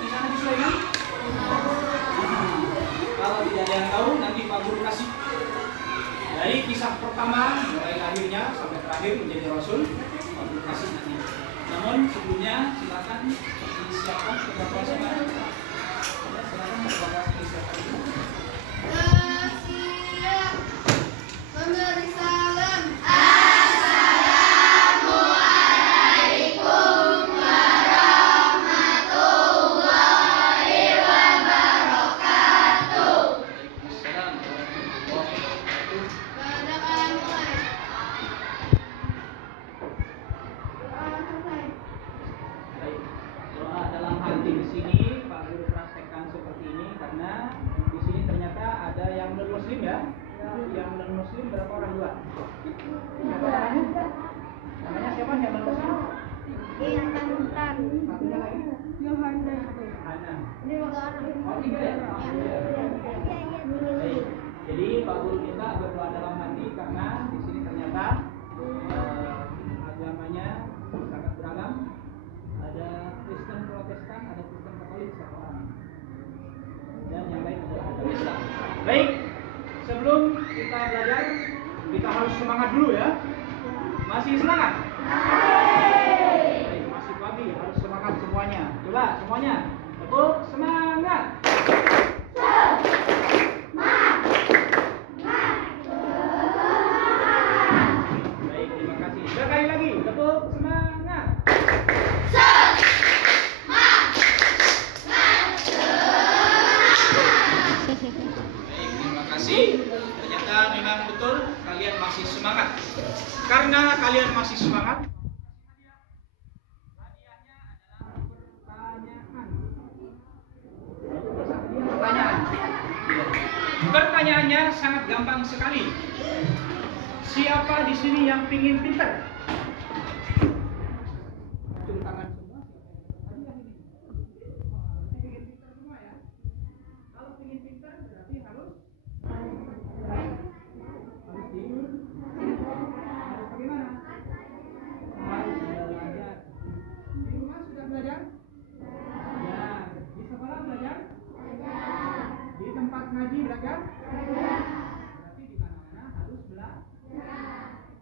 di sana di Sulaiman? Kalau tidak ada yang tahu, nanti Pak Guru kasih dari kisah pertama mulai lahirnya sampai terakhir menjadi Rasul. Pak Guru kasih nanti. Namun sebelumnya silakan disiapkan beberapa sekarang. Silakan beberapa disiapkan. Memberi salam. Yang non muslim berapa orang? Dua. Siapa namanya? Namanya siapa yang non muslim? Intan. Satunya lagi? Yohana. Hana. Ini tiga anak. Oh, tiga ya? Baik. Jadi Pak Guru minta berdoa dalam hati karena di sini ternyata agamanya sangat beragam. Ada Kristen Protestan, ada Kristen Katolik satu orang. Dan yang lain adalah agama Islam. Baik. Sebelum kita belajar, kita harus semangat dulu ya. Masih semangat? Baik, masih pagi, harus semangat semuanya. Coba semuanya, tepuk semangat. Baik, terima kasih. Sekali lagi, tepuk semangat. Ternyata memang betul kalian masih semangat. Karena kalian masih semangat, hadiahnya adalah pertanyaan. Pertanyaannya sangat gampang sekali. Siapa di sini yang pingin pintar? Acung tangan semua. Hadiah ini. Pingin pintar semua ya. Kalau pingin pintar berarti harus tidur. Harus bagaimana? Harus belajar. Di rumah sudah belajar? Ya. Di sekolah belajar? Di tempat ngaji belajar? Berarti di mana-mana harus belajar.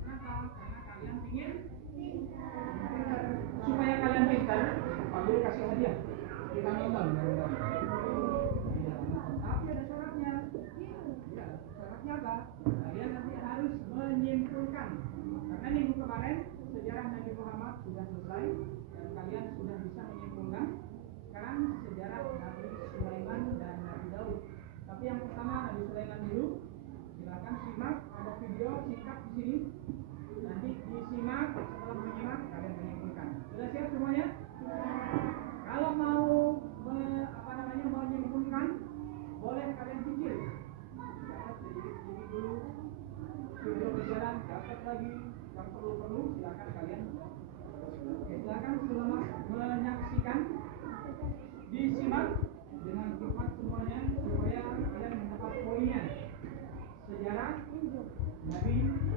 Kenapa? Karena kalian ingin pintar. Supaya kalian pintar, Pak Guru kasih hadiah. Kita nonton. Tapi ada syaratnya. Ya, syaratnya apa? Kalian nanti harus menyimpulkan. Karena minggu kemarin sejarah Nabi Muhammad sudah selesai dan kalian sudah bisa menyimpulkan. Sekarang sejarah Nabi Sulaiman dan Nabi Daud. Tapi yang pertama Nabi Sulaiman dulu. Silakan simak, ada video singkat di sini. Nanti disimak, setelah menyimak kalian menyimpulkan. Sudah siap semuanya? Kalau mau menyimpulkan, boleh kalian cicil. Dapat sedikit dulu. Video berjalan, dapat lagi. Yang perlu silakan kalian. Silakan selama menyaksikan, disimak dengan cepat semuanya supaya kalian mendapat poinnya. Sejarah Nabi Sulaiman.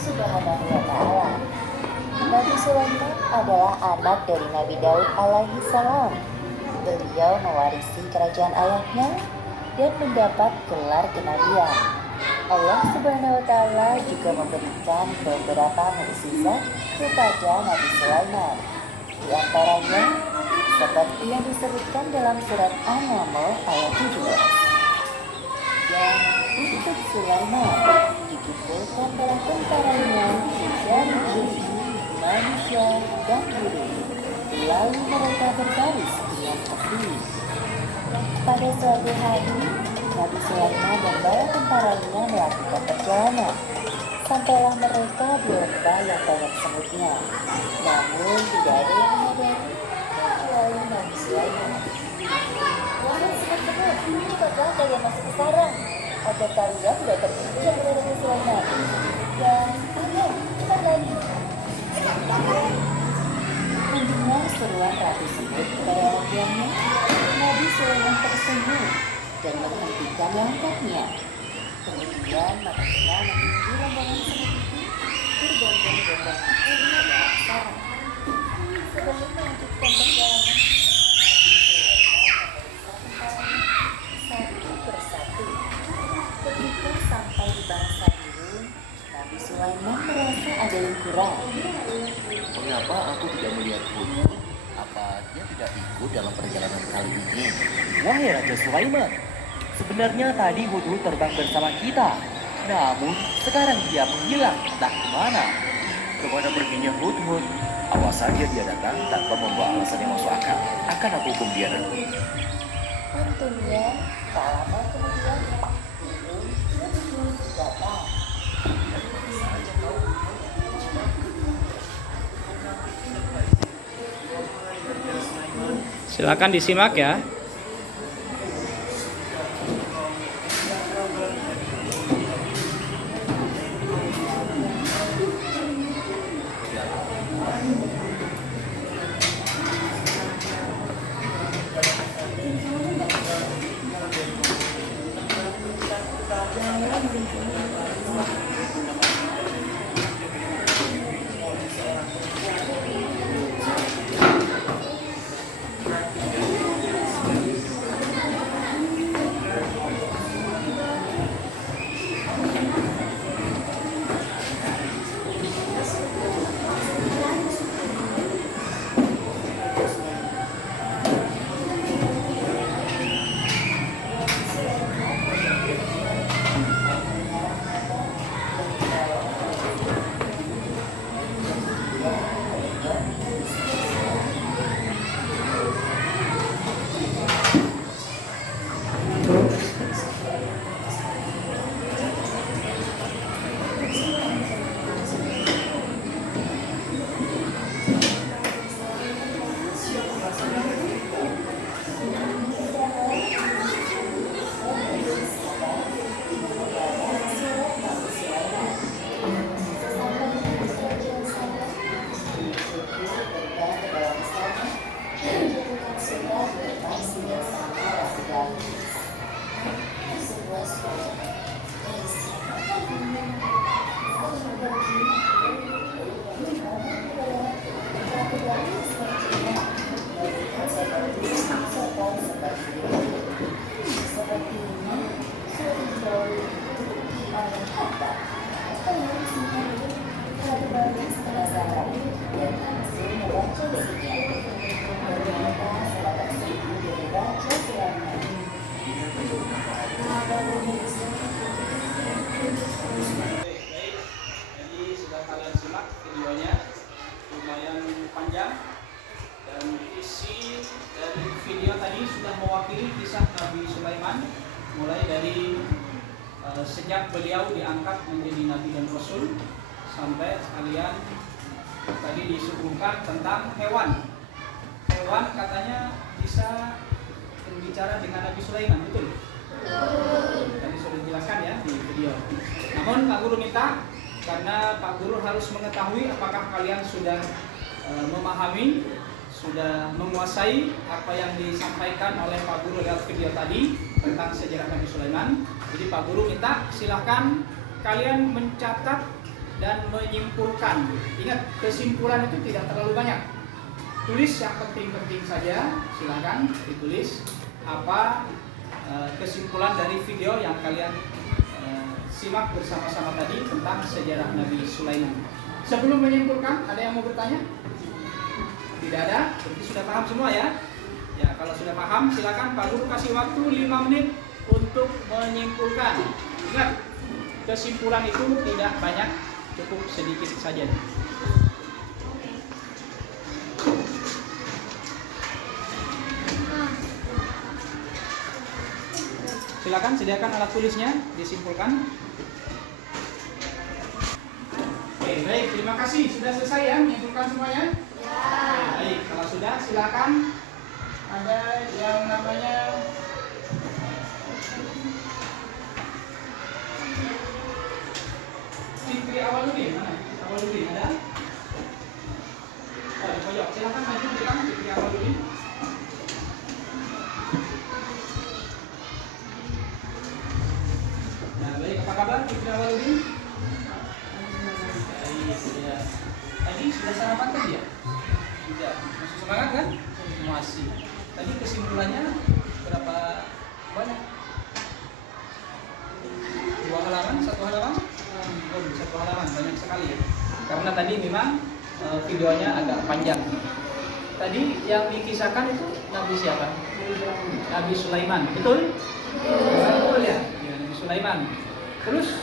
Subhanahu wa ta'ala. Nabi Sulaiman adalah anak dari Nabi Daud alaihi salam. Beliau mewarisi kerajaan ayahnya dan mendapat gelar kenabian. Allah Subhanahu wa ta'ala juga memberikan beberapa mukjizat kepada Nabi Sulaiman. Di antaranya seperti yang disebutkan dalam surat An-Naml ayat 17. Dan untuk Sulaiman dikumpulkan bala tentaranya dari jin, manusia, dan burung. Lalu mereka berbaris dengan berdiri. Pada suatu hari, Nabi Sulaiman dan bala tentaranya melakukan perjalanan. Sampailah mereka di lembah yang banyak semutnya. Namun tidak ada yang menyadari kecuali Nabi Sulaiman. Wahai semut-semut, cepatlah kalian masuk ke sarang agar kalian tidak terkejar oleh Nabi Sulaiman. Dan ayo, cepat lagi. Mendengar seruan Ratu Semut kepada anak buahnya, Nabi Sulaiman tersenyum dan menghentikan langkahnya. Kemudian matanya menunggu rombongan semut itu berbondong-bondong ke dalam sarang. Sebelum melanjutkan perjalanan, Nabi Sulaiman memeriksa tentaranya satu persatu. Ketika sampai di bangsa burung, Nabi Sulaiman merasa ada yang kurang. Mengapa aku tidak melihat hudhud? Apa dia tidak ikut dalam perjalanan kali ini? Wahai Raja Sulaiman, sebenarnya tadi hudhud terbang bersama kita. Namun sekarang dia menghilang, entah kemana. Kemana perginya hudhud? Awas saja dia datang tanpa membawa alasan yang masuk akal. Akan aku hukum dia nanti. Untungnya, tak lama kemudian, burung datang. Silakan disimak ya. Jadi sudah kalian simak videonya, lumayan panjang, dan isi dari video tadi sudah mewakili kisah Nabi Sulaiman, mulai dari sejak beliau diangkat menjadi Nabi dan Rasul sampai kalian tadi disuguhkan tentang hewan. Hewan katanya bisa berbicara dengan Nabi Sulaiman, betul? Tadi sudah dijelaskan ya di video. Namun Pak Guru minta, karena Pak Guru harus mengetahui apakah kalian sudah memahami, sudah menguasai apa yang disampaikan oleh Pak Guru lewat video tadi tentang sejarah Nabi Sulaiman. Jadi Pak Guru minta silahkan kalian mencatat dan menyimpulkan. Ingat, kesimpulan itu tidak terlalu banyak. Tulis yang penting-penting saja, silahkan ditulis apa kesimpulan dari video yang kalian simak bersama-sama tadi tentang sejarah Nabi Sulaiman. Sebelum menyimpulkan, ada yang mau bertanya? Tidak ada? Berarti sudah paham semua ya? Ya, kalau sudah paham, silakan Pak Guru kasih waktu 5 menit untuk menyimpulkan. Ingat, kesimpulan itu tidak banyak, cukup sedikit saja. Silakan sediakan alat tulisnya, disimpulkan. Oke, baik, terima kasih. Sudah selesai ya menyimpulkan semuanya? Ya. Baik, kalau sudah silakan. Ada yang namanya Fikri Awaludin. Mana? Awaludin ada? Oh, di pojok. Silakan maju ke depan Fikri Awaludin. Nah, baik, apa kabar Fikri Awaludin? Ya. Tadi sudah sarapan kan dia? Tidak. Masih semangat kan? Masih. Tadi kesimpulannya berapa banyak? 2 halaman, 1 halaman? Oh, 1 halaman, banyak sekali ya. Karena tadi memang videonya agak panjang. Tadi yang dikisahkan itu Nabi siapa? Nabi Sulaiman, betul? Betul ya? Ya, Nabi Sulaiman. Terus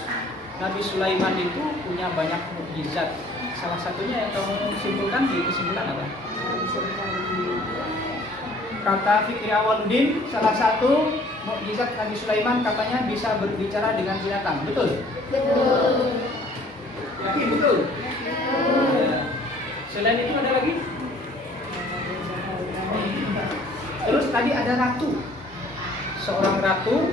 Nabi Sulaiman itu punya banyak mukjizat. Salah satunya yang kamu simpulkan di kesimpulan apa? Kata Fikri Awaludin, salah satu mukjizat Nabi Sulaiman katanya bisa berbicara dengan binatang. Betul? Betul. Yakin betul? Ya. Selain itu ada lagi? Terus tadi ada ratu. Seorang ratu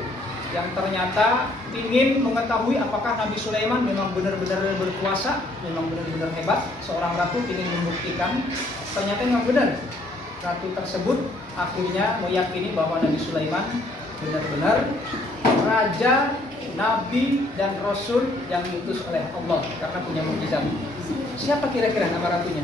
yang ternyata ingin mengetahui apakah Nabi Sulaiman memang benar-benar berkuasa, memang benar-benar hebat. Seorang ratu ingin membuktikan, ternyata memang benar. Ratu tersebut akhirnya meyakini bahwa Nabi Sulaiman benar-benar raja, nabi, dan rasul yang diutus oleh Allah karena punya mukjizat. Siapa kira-kira nama ratunya?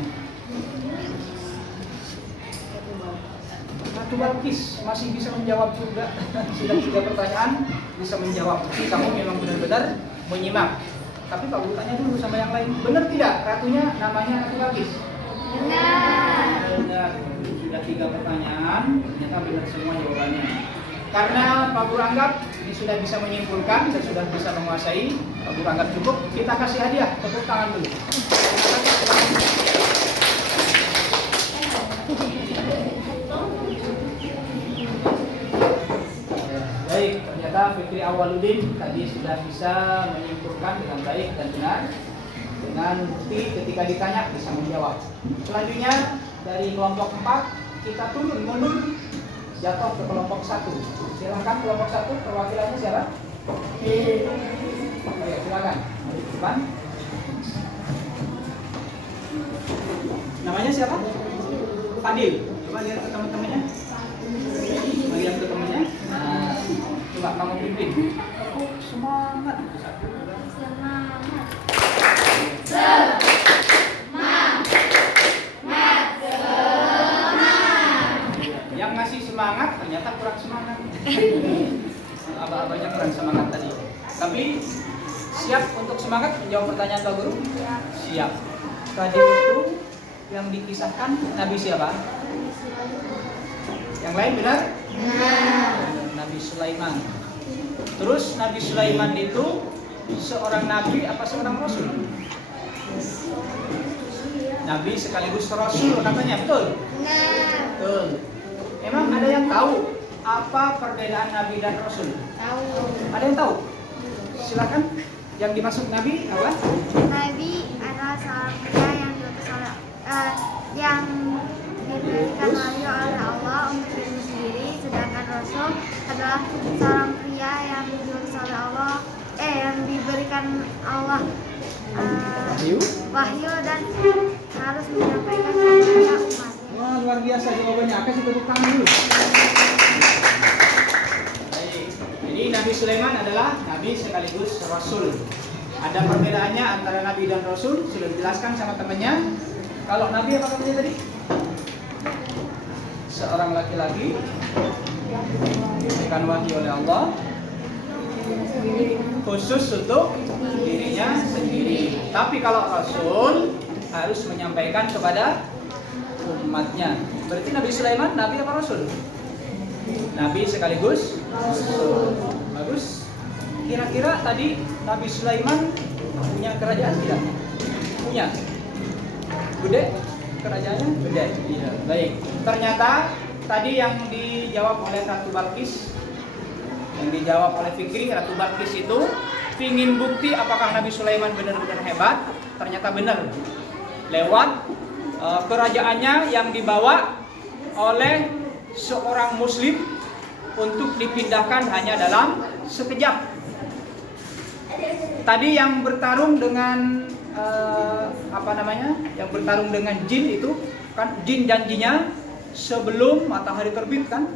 Ratu Balkis. Masih bisa menjawab juga. Sudah 3 pertanyaan bisa menjawab. Kamu memang benar-benar menyimak. Tapi Pak Guru tanya dulu sama yang lain, benar tidak ratunya namanya Ratu Balkis? Benar. Sudah 3 pertanyaan, ternyata benar semua jawabannya. Karena Pak Guru anggap ini sudah bisa menyimpulkan dan sudah bisa menguasai, Pak Guru anggap cukup. Kita kasih hadiah, tepuk tangan dulu. Baik, ternyata Fikri Awaludin tadi sudah bisa menyimpulkan dengan baik dan benar. Dengan bukti ketika ditanya bisa menjawab. Selanjutnya dari kelompok 4 kita turun mundur jatuh ke kelompok 1. Silahkan kelompok 1 perwakilannya siapa? Oke, silakan. Mari ke depan. Namanya siapa? Fadil. Coba lihat ke teman-temannya. Lihat ke temannya. Nah, coba kamu pimpin. Semangat. Yang ngasih semangat ternyata kurang semangat. Abah-abahnya kurang semangat tadi. Tapi siap untuk semangat menjawab pertanyaan Pak Guru? Siap. Tadi itu yang dikisahkan Nabi siapa? Yang lain benar? Nabi Sulaiman. Terus Nabi Sulaiman itu seorang nabi apa seorang rasul? Nabi sekaligus rasul katanya, betul? Betul. Emang ada yang tahu apa perbedaan nabi dan rasul? Tahu. Ada yang tahu? Silakan. Yang dimaksud nabi apa? Nabi adalah seorang pria yang diutus oleh yang diberikan wahyu oleh Allah untuk dirinya sendiri, sedangkan Rasul adalah seorang pria yang diutus oleh Allah, yang diberikan Allah wahyu dan harus menyampaikan kepada umatnya. Wah, luar biasa jawabannya. Kasih tepuk tangan dulu. Baik. Jadi Nabi Sulaiman adalah nabi sekaligus rasul. Ada perbedaannya antara nabi dan rasul, sudah dijelaskan sama temannya. Kalau nabi apa katanya tadi? Seorang laki-laki diberikan wahyu oleh Allah khusus untuk dirinya sendiri. Tapi kalau rasul harus menyampaikan kepada umatnya. Berarti Nabi Sulaiman nabi apa rasul? Nabi sekaligus rasul. Bagus. Kira-kira tadi Nabi Sulaiman punya kerajaan tidak? Punya. Gede? Kerajaannya gede. Iya, baik. Ternyata tadi yang dijawab oleh Ratu Balkis Yang dijawab oleh Fikri, Ratu Balkis itu pingin bukti apakah Nabi Sulaiman benar-benar hebat. Ternyata benar. Lewat kerajaannya yang dibawa oleh seorang muslim untuk dipindahkan hanya dalam sekejap. Tadi yang bertarung dengan yang bertarung dengan jin itu kan, jin janjinya sebelum matahari terbit kan.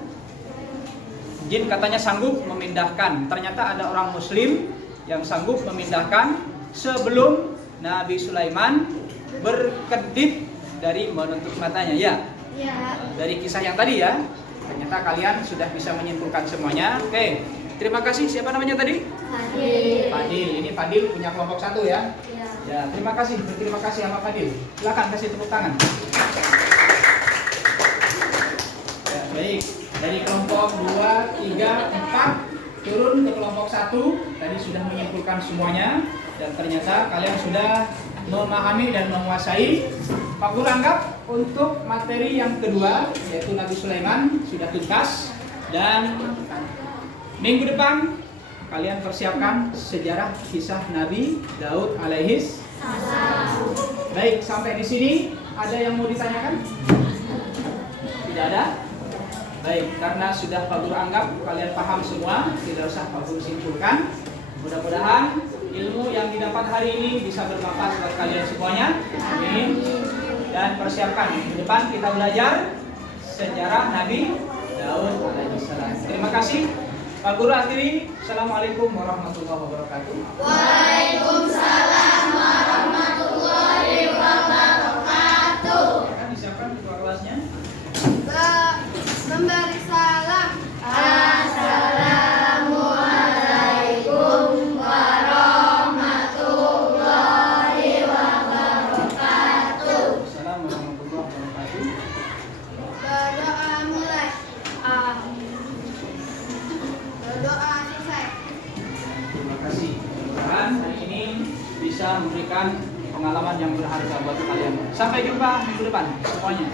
Jin katanya sanggup memindahkan. Ternyata ada orang muslim yang sanggup memindahkan sebelum Nabi Sulaiman berkedip dari menutup matanya. Ya. Dari kisah yang tadi ya. Ternyata kalian sudah bisa menyimpulkan semuanya. Oke. Terima kasih. Siapa namanya tadi? Fadil. Fadil. Ini Fadil punya kelompok 1 ya. Ya, terima kasih. Terima kasih sama Fadil. Silakan kasih tepuk tangan. Ya, baik. Dari kelompok 2, 3, 4 turun ke kelompok 1. Tadi sudah menyimpulkan semuanya dan ternyata kalian sudah memahami dan menguasai. Pak Guru anggap untuk materi yang kedua yaitu Nabi Sulaiman sudah tuntas, dan minggu depan kalian persiapkan sejarah kisah Nabi Daud alaihis salam. Baik, sampai di sini ada yang mau ditanyakan? Tidak ada? Baik, karena sudah Pak Guru anggap kalian paham semua, tidak usah Pak Guru simpulkan. Mudah-mudahan ilmu yang didapat hari ini bisa bermanfaat buat kalian semuanya. Amin. Dan persiapkan minggu depan kita belajar sejarah Nabi Daud alaihissalam. Terima kasih. Pak Guru akhiri. Assalamualaikum warahmatullahi wabarakatuh. Waalaikumsalam warahmatullahi wabarakatuh. Kan disiapkan ketua kelasnya. Memberi salam. Assalamualaikum warahmatullahi wabarakatuh. Assalamualaikum warahmatullahi wabarakatuh. Berdoa mulai. Berdoa selesai. Terima kasih. Mudah-mudahan hari ini bisa memberikan pengalaman yang berharga buat kalian. Sampai jumpa minggu depan semuanya.